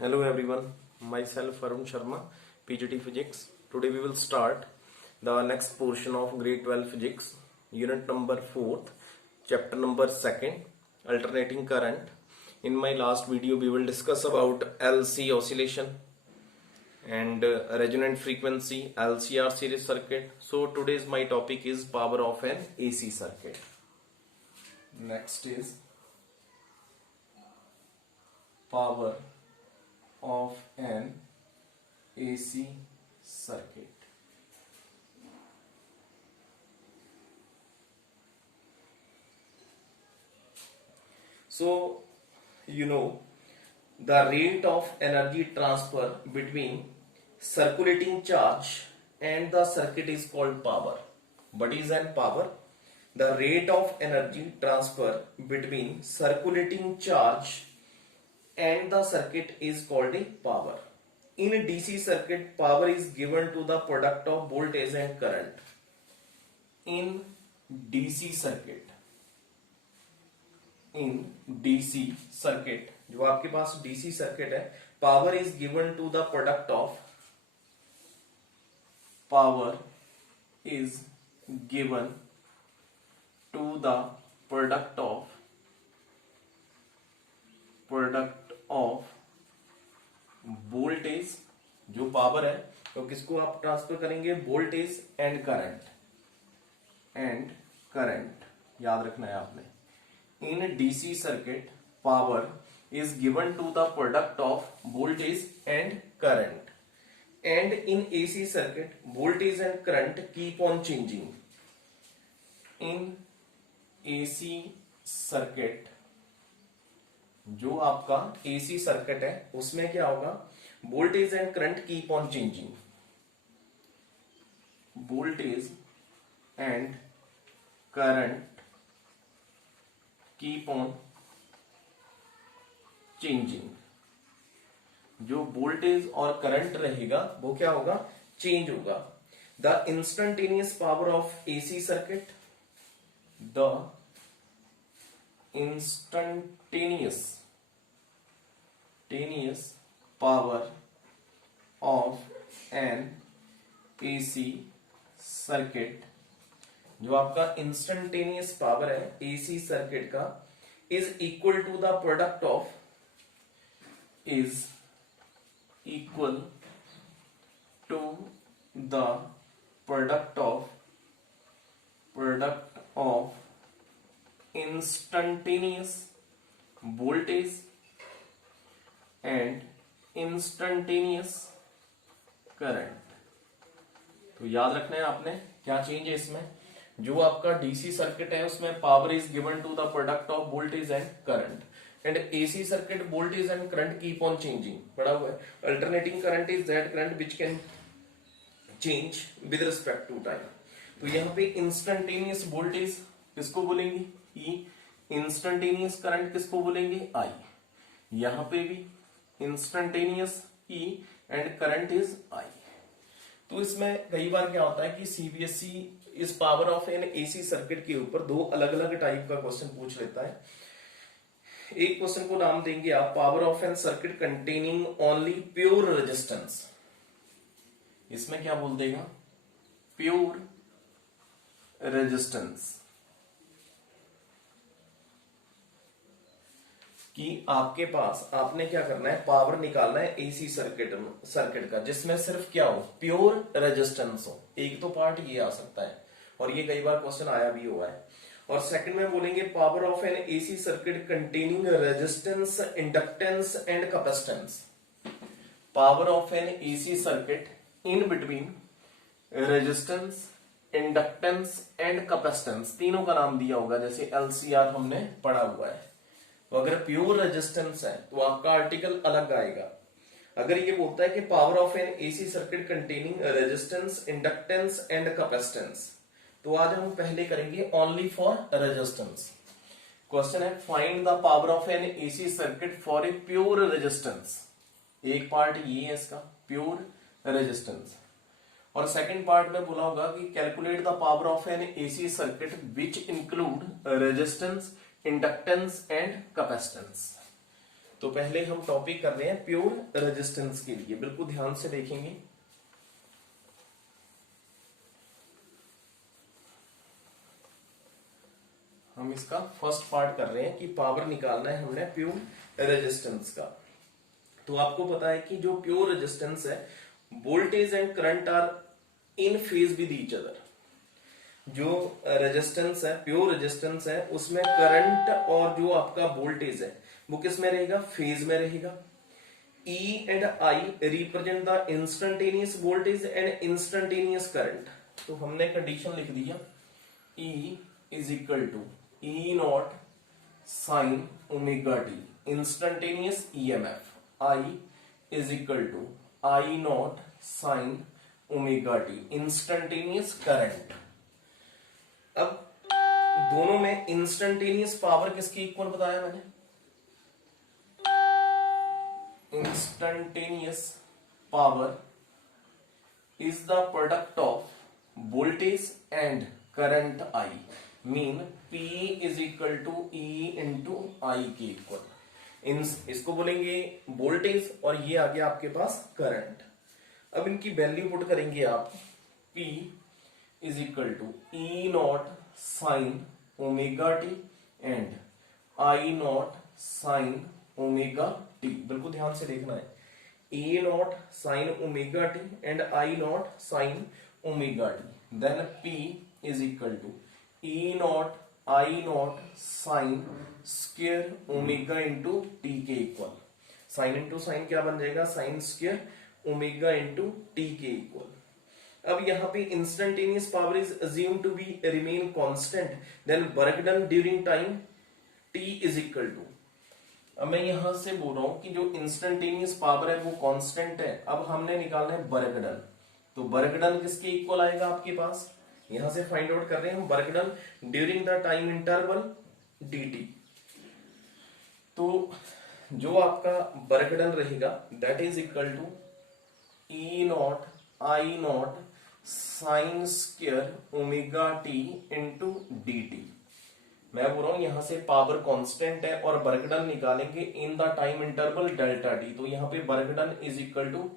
Hello everyone, myself Arun Sharma, PGT Physics. Today we will start the next portion of grade 12 physics, unit number 4th, chapter number 2nd, alternating current. In my last video we will discuss about LC oscillation and resonant frequency, LCR series circuit. So today's my topic is power of an AC circuit. Next is power of an AC circuit. So, the rate of energy transfer between circulating charge and the circuit is called power. What is an power? The rate of energy transfer between circulating charge and the circuit is called a power. In a DC circuit, power is given to the product of voltage and current. In DC circuit, जो आपके पास DC circuit है, power is given to the product of voltage, जो power है तो किसको आप transfer करेंगे? Voltage and current याद रखना है आपने। In DC circuit power is given to the product of voltage and current, and in AC circuit voltage and current keep on changing. In AC circuit, जो आपका एसी सर्किट है उसमें क्या होगा? Voltage and current keep on changing. Voltage and current keep on changing. जो voltage और current रहेगा वो क्या होगा? चेंज होगा। The instantaneous power of AC circuit, the instantaneous power of an AC circuit, जो आपका इंस्टेंटेनियस पावर है एसी सर्किट का, is equal to the product of instantaneous voltage and instantaneous current. तो याद रखना है आपने क्या चेंज है इसमें। जो आपका डीसी सर्किट है उसमें power is given to the product of voltage and current, and AC circuit voltage and current keep on changing. पढ़ा हुआ है। Alternating current is that current which can change with respect to time. तो यहाँ पे instantaneous voltage किसको बोलेंगे? ई। Instantaneous current किसको बोलेंगे? आई। यहां पे भी instantaneous E and current is I. तो इसमें कई बार क्या होता है कि सीबीएसई इस power of an AC circuit के ऊपर दो अलग अलग टाइप का क्वेश्चन पूछ लेता है। एक क्वेश्चन को नाम देंगे आप power of an circuit containing only pure resistance. इसमें क्या बोल देगा? Pure resistance. कि आपके पास आपने क्या करना है? पावर निकालना है एसी सर्किट का जिसमें सिर्फ क्या हो? प्योर रेजिस्टेंस हो। एक तो पार्ट ये आ सकता है और ये कई बार क्वेश्चन आया भी हुआ है। और सेकंड में बोलेंगे power of an AC circuit containing resistance, inductance and capacitance. Power of an AC circuit in between resistance, inductance and capacitance, तीनों का नाम दिया होगा जैसे एलसीआर हमने पढ़ा हुआ है। तो अगर प्योर रेजिस्टेंस है तो आपका आर्टिकल अलग आएगा। अगर ये बोलता है कि power of an AC circuit containing resistance, inductance and capacitance, तो आज हम पहले करेंगे ओनली फॉर रेजिस्टेंस। क्वेश्चन है find the power of an AC circuit for a pure resistance. एक पार्ट ये है इसका प्योर रेजिस्टेंस, और सेकंड पार्ट में बोला होगा कि calculate the power of an AC circuit which include resistance, inductance and capacitance. तो पहले हम टॉपिक कर रहे हैं प्योर रेजिस्टेंस के लिए, बिल्कुल ध्यान से देखेंगे। हम इसका फर्स्ट पार्ट कर रहे हैं कि पावर निकालना है हमने प्योर रेजिस्टेंस का। तो आपको पता है कि जो प्योर रेजिस्टेंस है, voltage and current are in phase with each other. जो रेजिस्टेंस है, प्योर रेजिस्टेंस है, उसमें करंट और जो आपका वोल्टेज है वो किस में रहेगा, फेज में रहेगा। E and I represent the instantaneous voltage and instantaneous current. तो हमने कंडीशन लिख दिया, E is equal to E not sine omega T instantaneous EMF, I is equal to I not sine omega T instantaneous current. अब दोनों में instantaneous power किसकी equal बताया मैंने, instantaneous power is the product of voltage and current I, mean P is equal to E into I के equal. इसको बोलेंगे voltage और ये आ गया आपके पास करंट। अब इनकी वैल्यू पुट करेंगे आप, P is equal to E not sine omega t and I not sine omega t. बिल्कुल ध्यान से देखना है, E nought sine omega t and I not sine omega t, then P is equal to E not I not sine square omega into T के equal. Sine into sine क्या बन जाएगा, sine square omega into T के equal. अब यहाँ पे instantaneous power is assume to be remain constant, then work done during time T is equal to. अब मैं यहां से बोल रहा हूं कि जो इंस्टेंटेनियस पावर है वो कांस्टेंट है। अब हमने निकालना है वर्क डन, तो वर्क डन किसके इक्वल आएगा आपके पास, यहां से फाइंड आउट कर रहे हैं हम work done during the time interval dt। तो जो आपका वर्क डन रहेगा that is equal to E naught I not sine square omega T into dt। मैं बोल रहा हूं यहां से पावर कांस्टेंट है और वर्क डन निकालेंगे in the time interval delta T. तो यहां पे work done is equal to,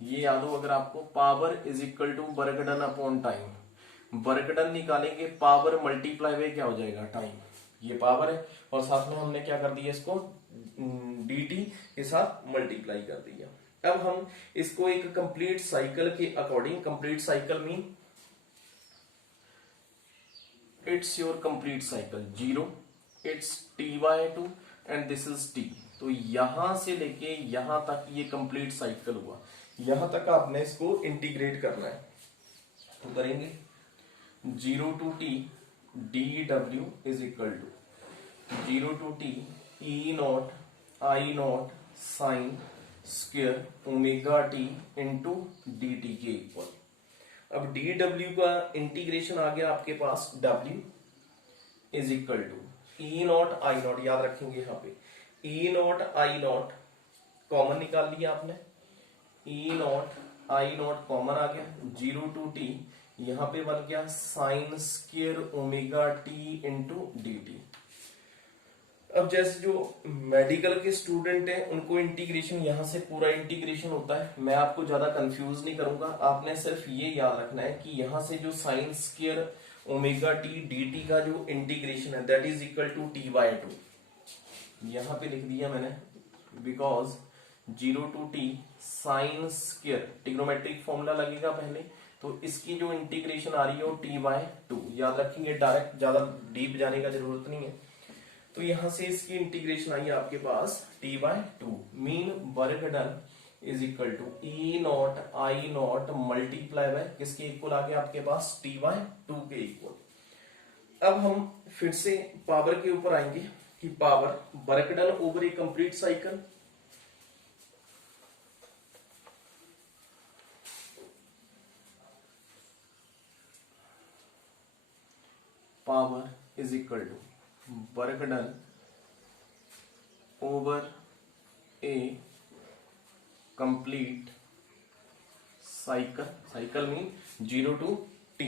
ये याद हो अगर आपको, power is equal to work done upon time. Work done निकालेंगे पावर मल्टीप्लाई में क्या हो जाएगा, टाइम। ये पावर है और साथ में हमने क्या कर दिया, इसको dt के साथ मल्टीप्लाई कर दिया। अब हम इसको एक कंप्लीट साइकिल के according, complete cycle mean it's your complete cycle, 0 it's ty2 and this is t। तो यहां से लेके यहां तक ये कंप्लीट साइकिल हुआ, यहां तक आपने इसको इंटीग्रेट करना है। तो करेंगे 0 to t dw is equal to 0 to t e naught I not sine square omega T into D T के इक्वल। अब dw का इंटीग्रेशन आ गया आपके पास, w is equal to E not I naught, याद रखेंगे यहाँ पे E not I naught common निकाल लिया आपने, E not I naught common आ गया, 0 to t यहाँ पे बन गया sine square omega T into D T. अब जैसे जो मेडिकल के स्टूडेंट हैं उनको इंटीग्रेशन यहां से पूरा इंटीग्रेशन होता है, मैं आपको ज्यादा कंफ्यूज नहीं करूंगा, आपने सिर्फ ये याद रखना है कि यहां से जो sign square omega T dt का जो इंटीग्रेशन है that is equal to t/2। यहां पे लिख दिया मैंने because 0 to t sine square, trigonometric formula लगेगा पहले, तो इसकी जो इंटीग्रेशन आ रही है वो t/2। याद रखेंगे, डायरेक्ट ज्यादा डीप जाने का जरूरत नहीं है। तो यहां से इसकी इंटीग्रेशन आई आपके पास t/2, mean work done is equal to E not I naught multiply by किसके इक्वल आ गया आपके पास, t/2 के इक्वल। अब हम फिर से पावर के ऊपर आएंगे कि power work done over a complete cycle, power is equal to work done over a complete cycle, cycle mean 0 to t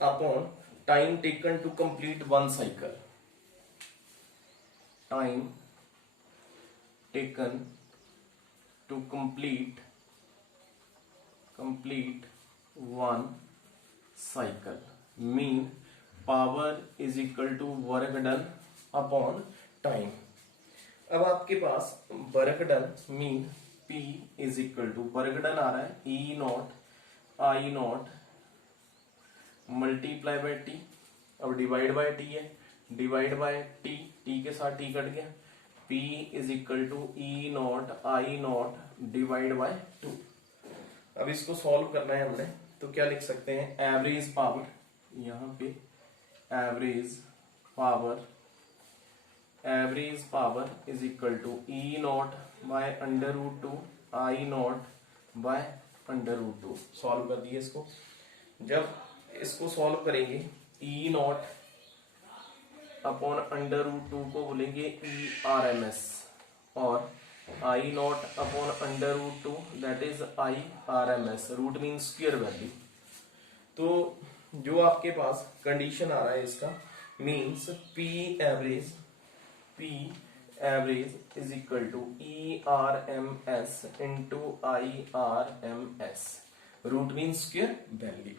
upon time taken to complete one cycle, time taken to complete one cycle, mean power is equal to work done upon time. अब आपके पास work done mean P is equal to work done आ रहा है E nought I nought multiply by t, अब divide by t है, divide by t, T के साथ टी कट गया, P is equal to E nought I nought divide by 2। अब इसको सॉल्व करना है हमने, तो क्या लिख सकते हैं, एवरेज पावर, यहाँ पे average power is equal to E naught by under root 2 I naught by under root 2। Solve कर दिए इसको। जब इसको सॉल्व करेंगे E naught upon under root 2 को बोलेंगे ERMS और I naught upon under root 2 that is IRMS, root mean square value. तो जो आपके पास कंडीशन आ रहा है इसका means P average is equal to ERMS into IRMS, root mean square value.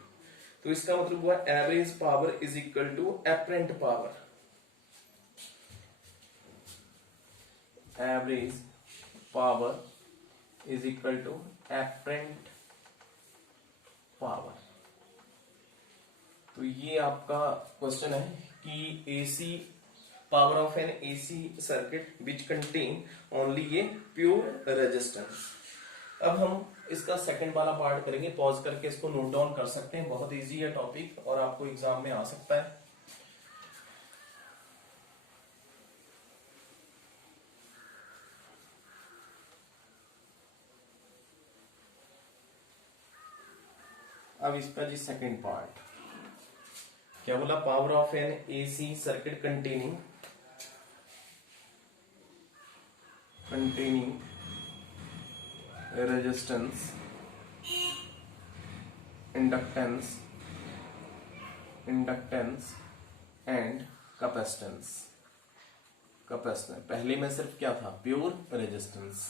तो इसका मतलब हुआ average power is equal to apparent power, average power is equal to apparent power. तो ये आपका क्वेश्चन है कि AC power of an AC circuit which contain only ये प्योर रेजिस्टेंस। अब हम इसका सेकंड वाला पार्ट करेंगे, पॉज करके इसको नोट डाउन कर सकते हैं, बहुत इजी है टॉपिक और आपको एग्जाम में आ सकता है। अब इसका जी सेकंड पार्ट क्या बोला, power of an AC circuit containing resistance, inductance and capacitance. पहले में सिर्फ क्या था, प्योर रेजिस्टेंस।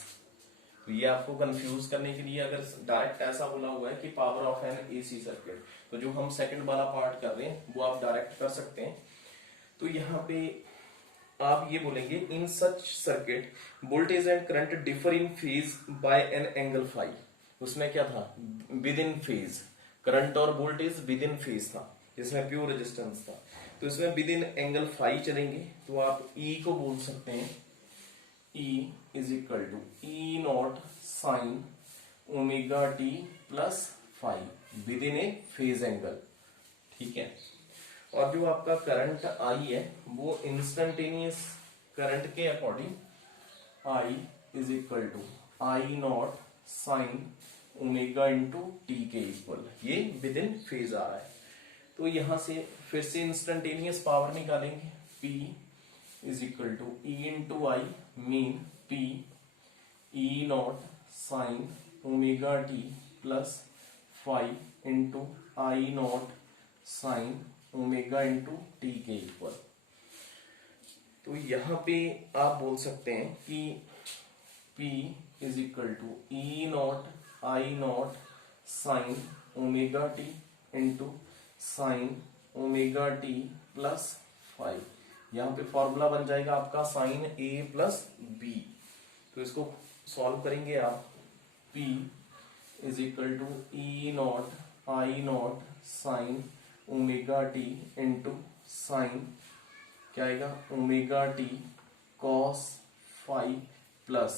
तो ये आपको कंफ्यूज करने के लिए अगर डायरेक्ट ऐसा बोला हुआ है कि power of an AC circuit, तो जो हम सेकंड वाला पार्ट कर रहे हैं वो आप डायरेक्ट कर सकते हैं। तो यहाँ पे आप ये बोलेंगे in such circuit voltage and current differ in phase by an angle phi. उसमें क्या था, विद इन फेज, करंट और वोल्टेज विद इन फेज था, जिसमें प्योर रेजिस्टेंस था। तो इसमें विद इन एंगल फाई चलेंगे, तो आप E को बोल सकते हैं E is equal to E not sine omega T plus phi within a phase angle, ठीक है। और जो आपका करंट आई है वो इंस्टेंटेनियस करंट के according I is equal to I not sine omega into T के equal, ये विद इन फेज आ रहा है। तो यहां से फिर से इंस्टेंटेनियस पावर निकालेंगे, P is equal to E into I, mean P E not sine omega T plus phi into I not sine omega into T के इक्वल। तो यहां पे आप बोल सकते हैं कि P is equal to E naught I not sine omega T into sine omega T plus phi. यहां पे फॉर्मूला बन जाएगा आपका साइन A प्लस B। तो इसको सॉल्व करेंगे आप, P is equal to E naught I not sine omega T into sine क्या आएगा omega T cos phi plus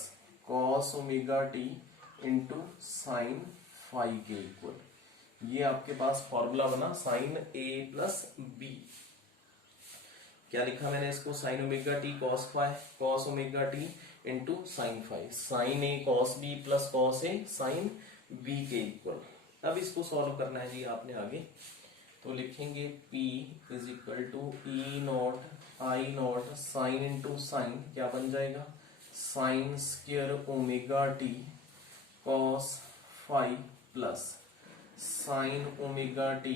cos omega T into sine phi के इक्वल। ये आपके पास फॉर्मूला बना साइन A प्लस B। क्या लिखा मैंने इसको, sine omega T cos phi cos omega T into sine phi, sine A cos B plus cos A sine B के इक्वल। अब इसको सॉल्व करना है जी आपने आगे, तो लिखेंगे P is equal to E naught I not sine into sine क्या बन जाएगा, sine square omega T cos phi plus sine omega T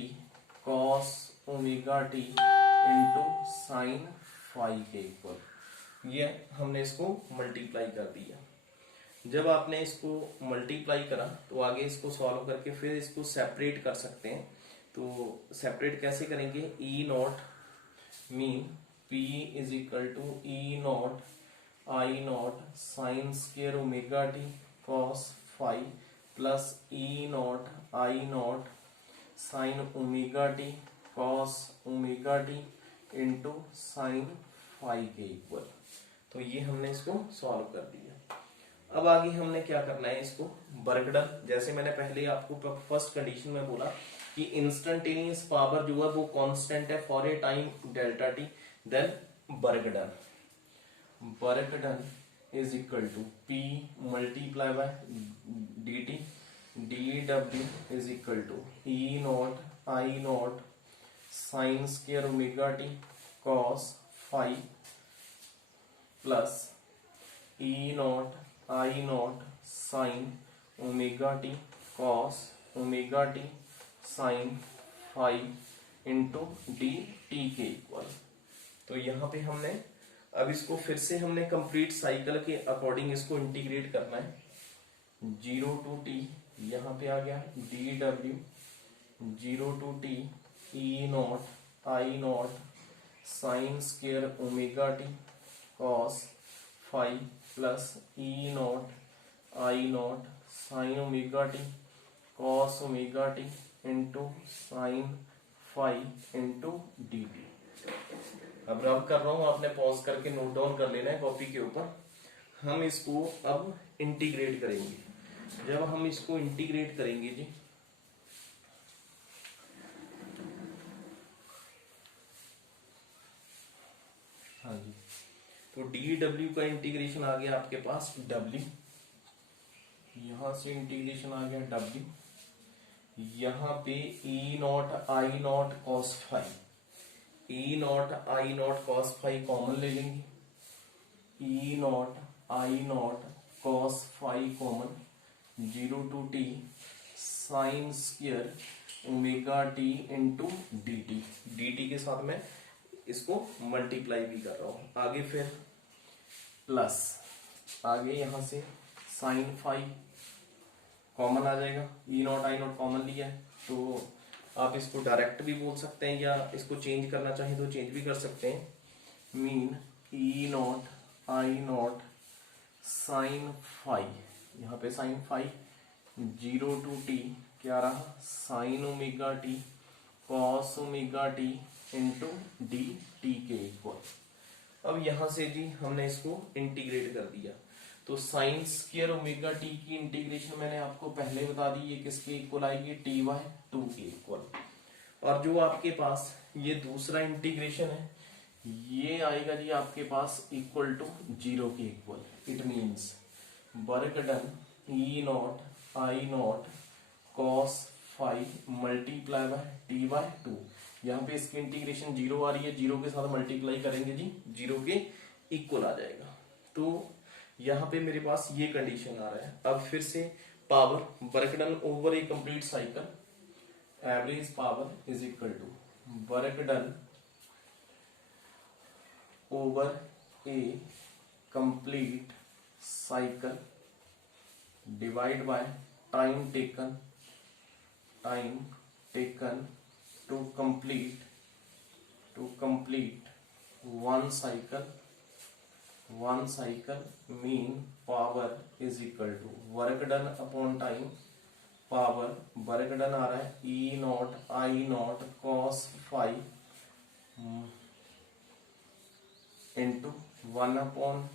cos omega T into sine phi के इक्वल। ये हमने इसको मल्टीप्लाई कर दिया। जब आपने इसको मल्टीप्लाई करा तो आगे इसको सॉल्व करके फिर इसको सेपरेट कर सकते हैं। तो सेपरेट कैसे करेंगे, E nought mean P is equal to E not I not sine square omega T cos phi plus E not I not sine omega T cos omega T into sine phi के equal. तो ये हमने इसको solve कर दिया। अब आगे हमने क्या करना है, इसको वर्क डन। जैसे मैंने पहले आपको फर्स्ट कंडीशन में बोला कि इंस्टेंटेनियस पावर जो है वो कांस्टेंट है for a time delta T, then work done. Work done is equal to P multiply by D T, D W is equal to E not I not sine square omega T cos phi plus E not I not sine omega T cos omega T sine phi into D T के equal. तो यहाँ पे हमने अब इसको फिर से हमने कंप्लीट साइकिल के अकॉर्डिंग इसको इंटीग्रेट करना है। 0 टू टी यहाँ पे आ गया D W, 0 to T E not I not sine square omega T cos phi plus E not I not sine omega T cos omega T into sine phi into D T. अब रब कर रहा हूं, आपने pause करके note down कर लेना है कॉपी के ऊपर। हम इसको अब इंटीग्रेट करेंगे। जब हम इसको इंटीग्रेट करेंगे जी, हाँ जी, तो डी डब्ल्यू का इंटीग्रेशन आ गया आपके पास डब्ल्यू, यहां से इंटीग्रेशन आ गया डब्ल्यू, यहां पे E not I not cos phi, E not I not cos phi common ले लेंगे, E not I not cos phi common, 0 to t sine square omega T into D T, d T के साथ में इसको multiply भी कर रहा हूं। आगे फिर प्लस, आगे यहां से साइन फाई कॉमन आ जाएगा, ई नॉट आई नॉट कॉमन लिया है तो आप इसको डायरेक्ट भी बोल सकते हैं या इसको चेंज करना चाहें तो चेंज भी कर सकते हैं। Mean E not I not sine phi, यहाँ पे साइन फाई, 0 टू टी क्या रहा sine omega T cos omega T into D T के इक्वल। अब यहां से जी हमने इसको इंटीग्रेट कर दिया तो साइन स्क्वायर ओमेगा टी की इंटीग्रेशन मैंने आपको पहले बता दी, ये किसके इक्वल आएगी, टी वाई 2 के इक्वल। और जो आपके पास ये दूसरा इंटीग्रेशन है ये आएगा जी आपके पास इक्वल टू 0 के equal. It means work done E not I not cos phi multiply by T by 2। यहाँ पे इसकी इंटीग्रेशन 0 आ रही है, 0 के साथ मल्टीप्लाई करेंगे जी 0 के इक्वल आ जाएगा। तो यहाँ पे मेरे पास ये कंडीशन आ रहा है। अब फिर से power work done over a complete cycle, average power is equal to work done over a complete cycle divide by time taken to complete one cycle mean power is equal to work done upon time. Power work done आ रहा है E not I not cos five into 1 upon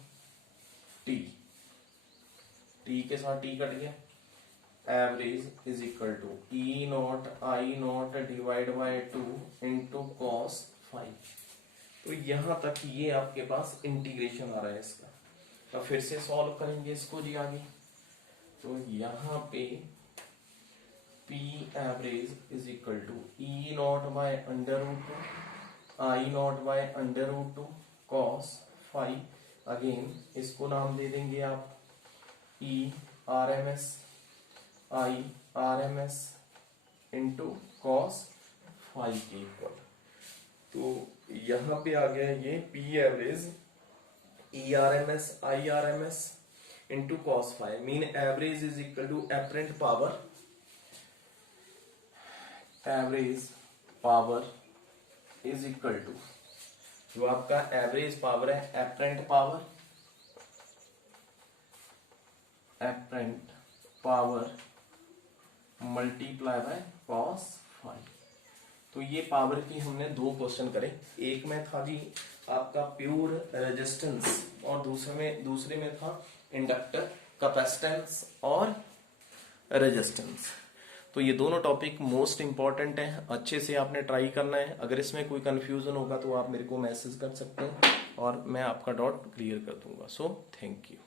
T, T के साथ T cut गया, average is equal to E not I naught divide by 2 into cos 5। तो यहां तक ये आपके पास इंटीग्रेशन आ रहा है इसका। अब फिर से सॉल्व करेंगे इसको जी आगे। तो यहां पे P average is equal to E naught by under root 2 I naught by under root 2 cos 5। Again इसको नाम दे देंगे आप E R M S I R M S into cos 5 के इक्वल। तो यहां पे आ गया ये P average ERMS IRMS into cos phi, mean average is equal to apparent power, average power is equal to, जो आपका एवरेज पावर है apparent power multiply by cos phi। तो ये पावर की हमने दो क्वेश्चन करे, एक में था जी आपका प्योर रेजिस्टेंस और दूसरे में था इंडक्टर कैपेसिटेंस और रेजिस्टेंस। तो ये दोनों टॉपिक मोस्ट इंपॉर्टेंट है, अच्छे से आपने ट्राई करना है। अगर इसमें कोई कंफ्यूजन होगा तो आप मेरे को मैसेज कर सकते हैं और मैं आपका डाउट क्लियर कर दूंगा। So thank you.